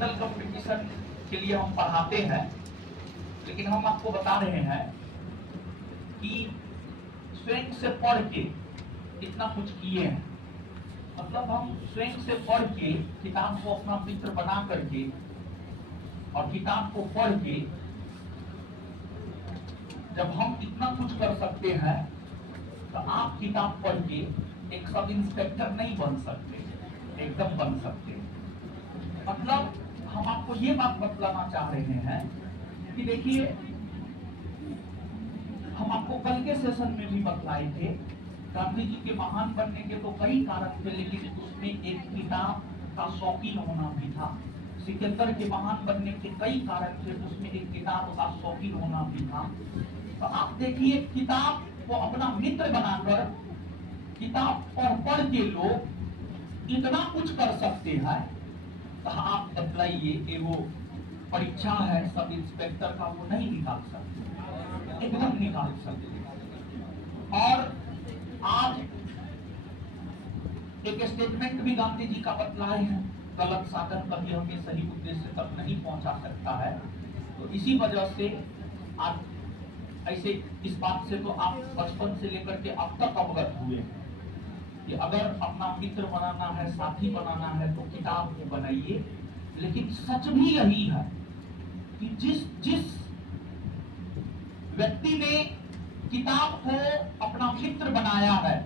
Competition के लिए हम पढ़ाते हैं, लेकिन हम आपको बता रहे हैं कि स्वयं से पढ़ के इतना कुछ किए हैं। मतलब हम स्वयं से पढ़ के किताब को अपना मित्र बना करके और किताब को पढ़ के जब हम इतना कुछ कर सकते हैं, तो आप किताब पढ़ के एक सब इंस्पेक्टर नहीं बन सकते, एकदम बन सकते। मतलब हम आपको ये बात बतलाना चाह रहे हैं कि देखिए, हम आपको कल के सेशन में भी बतलाए थे, गांधी जी के महान बनने के तो कई कारण थे, लेकिन उसमें एक किताब का शौकीन होना भी था। सिकंदर के महान बनने के कई कारण थे, उसमें एक किताब का शौकीन होना भी था। तो आप देखिए, किताब को अपना मित्र बनाकर किताब पढ़ के लोग इतना कुछ कर सकते हैं। तो आप बतलाइए, एगो परीक्षा है सब इंस्पेक्टर का, वो नहीं निकाल सकते, एकदम निकाल सकते। और आज एक स्टेटमेंट भी गांधी जी का बतलाए हैं, गलत साधन कभी हमें सही उद्देश्य तक नहीं पहुंचा सकता है। तो इसी वजह से आज ऐसे इस बात से तो आप बचपन से लेकर के अब तक अवगत हुए हैं कि अगर अपना मित्र बनाना है, साथी बनाना है, तो किताब को बनाइए। लेकिन सच भी यही है कि जिस व्यक्ति ने किताब को अपना मित्र बनाया है,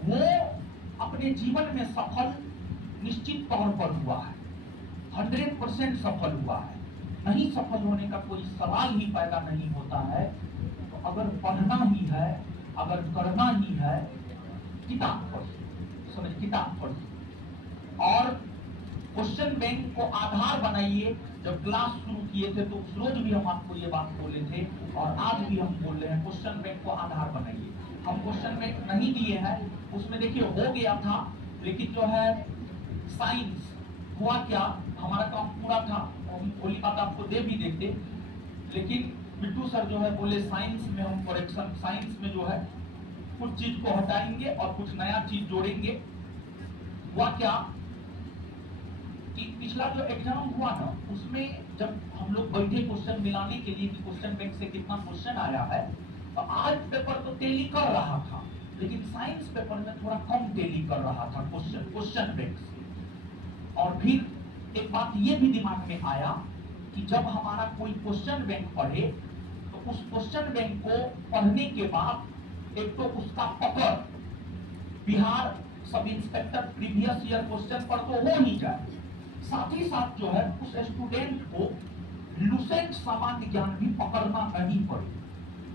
वो अपने जीवन में सफल निश्चित तौर पर हुआ है, 100% सफल हुआ है। नहीं सफल होने का कोई सवाल ही पैदा नहीं होता है। तो अगर पढ़ना ही है, अगर करना ही है, किताब पढ़िए, समझ, किताब पढ़िए। और क्वेश्चन बैंक को आधार बनाइए। जब क्लास शुरू किए थे तो उस रोज भी हम आपको ये बात बोले थे, और आज भी हम बोल रहे हैं, क्वेश्चन बैंक को आधार बनाइए। हम क्वेश्चन बैंक नहीं दिए हैं, उसमें देखिए हो गया था, लेकिन जो है साइंस हुआ क्या, हमारा काम पूरा था, हम बोली बात आपको दे भी देते, लेकिन बिट्टू सर जो है बोले साइंस में हम करेक्शन, साइंस में जो है कुछ चीज को हटाएंगे और कुछ नया चीज जोड़ेंगे। हुआ क्या कि पिछला जो एग्जाम हुआ ना, उसमें जब हम लोग बैठे क्वेश्चन मिलाने के लिए कि क्वेश्चन बैंक से कितना क्वेश्चन आया है, तो आज पेपर तो टेली कर रहा था, लेकिन साइंस पेपर में थोड़ा कम टेली कर रहा था क्वेश्चन बैंक से। और फिर एक बात ये भी दिमाग में आया कि जब हमारा कोई क्वेश्चन बैंक पढ़े, तो उस क्वेश्चन बैंक को पढ़ने के बाद एक तो उसका पकड़ Bihar sub inspector previous year question पर तो हो ही जाए, साथ ही साथ जो है उस स्टूडेंट को लुसेंट सामान्य ज्ञान भी पकड़ना नहीं पड़े।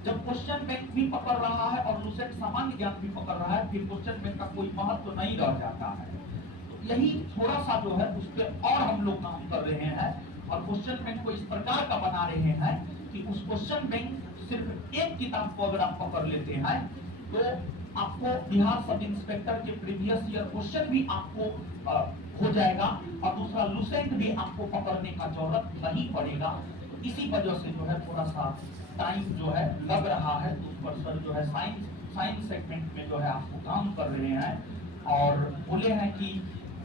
जब क्वेश्चन बैंक भी पकड़ रहा है और लुसेंट सामान्य ज्ञान भी पकड़ रहा है, फिर क्वेश्चन बैंक का कोई महत्व तो नहीं रह जाता है। तो यही थोड़ा सा जो है उस पर और हम लोग काम कर रहे हैं, और क्वेश्चन बैंक को इस प्रकार का बना रहे हैं कि उस क्वेश्चन बैंक सिर्फ एक किताब को अगर आप पकड़ लेते हैं, तो आपको बिहार सब इंस्पेक्टर के प्रीवियस ईयर क्वेश्चन भी आपको हो जाएगा, और दूसरा लुसेंट भी आपको पकड़ने का जरूरत नहीं पड़ेगा। तो इसी वजह से जो है थोड़ा सा टाइम जो है लग रहा है, तो उस पर सर जो है साइंस सेगमेंट में जो है आपको काम कर रहे हैं, और बोले हैं कि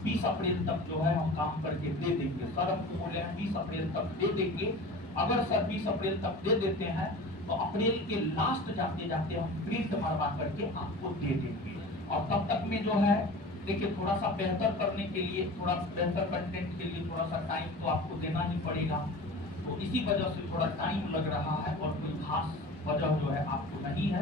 20 अप्रैल तक जो है हम काम करके दे देंगे। सर हमको बोले हैं 20 अप्रैल तक दे देंगे। अगर सर 20 अप्रैल तक दे देते हैं, तो अप्रैल के लास्ट जाते जाते हम प्रिंट मरवा करके आपको दे देंगे। और तब तक में जो है देखिए, थोड़ा सा बेहतर करने के लिए, थोड़ा बेहतर कंटेंट के लिए थोड़ा सा टाइम तो आपको देना ही पड़ेगा। तो इसी वजह से थोड़ा टाइम लग रहा है, और कोई खास वजह जो है आपको नहीं है।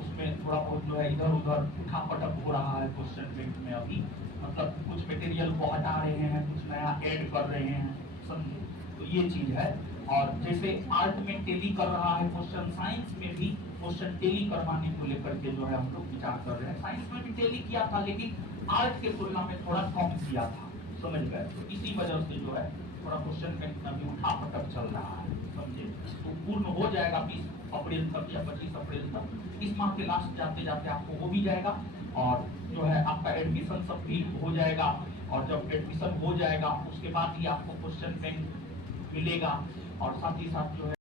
उसमें थोड़ा बहुत जो है इधर उधर उठापटक हो रहा है क्वेश्चन बैंक में अभी, मतलब कुछ मटेरियल को हटा रहे हैं, कुछ नया ऐड कर रहे हैं, समझे। तो ये चीज है। और जैसे आर्ट में टेली कर रहा है क्वेश्चन, साइंस में भी क्वेश्चन टेली करवाने को लेकर के जो है हम लोग विचार कर रहे हैं। साइंस में भी टेली किया था, लेकिन आर्ट के तुलना में थोड़ा कम किया था, समझ गए। तो इसी वजह से जो है थोड़ा क्वेश्चन बैंक में भी उठापटक चल रहा है, समझे। तो पूर्ण हो जाएगा 20 अप्रैल तक या 25 अप्रैल तक, इस माह के लास्ट जाते जाते आपको हो भी जाएगा, और जो है आपका एडमिशन सब भी हो जाएगा। और जब एडमिशन हो जाएगा उसके बाद ही आपको क्वेश्चन बैंक मिलेगा, और साथ ही साथ जो है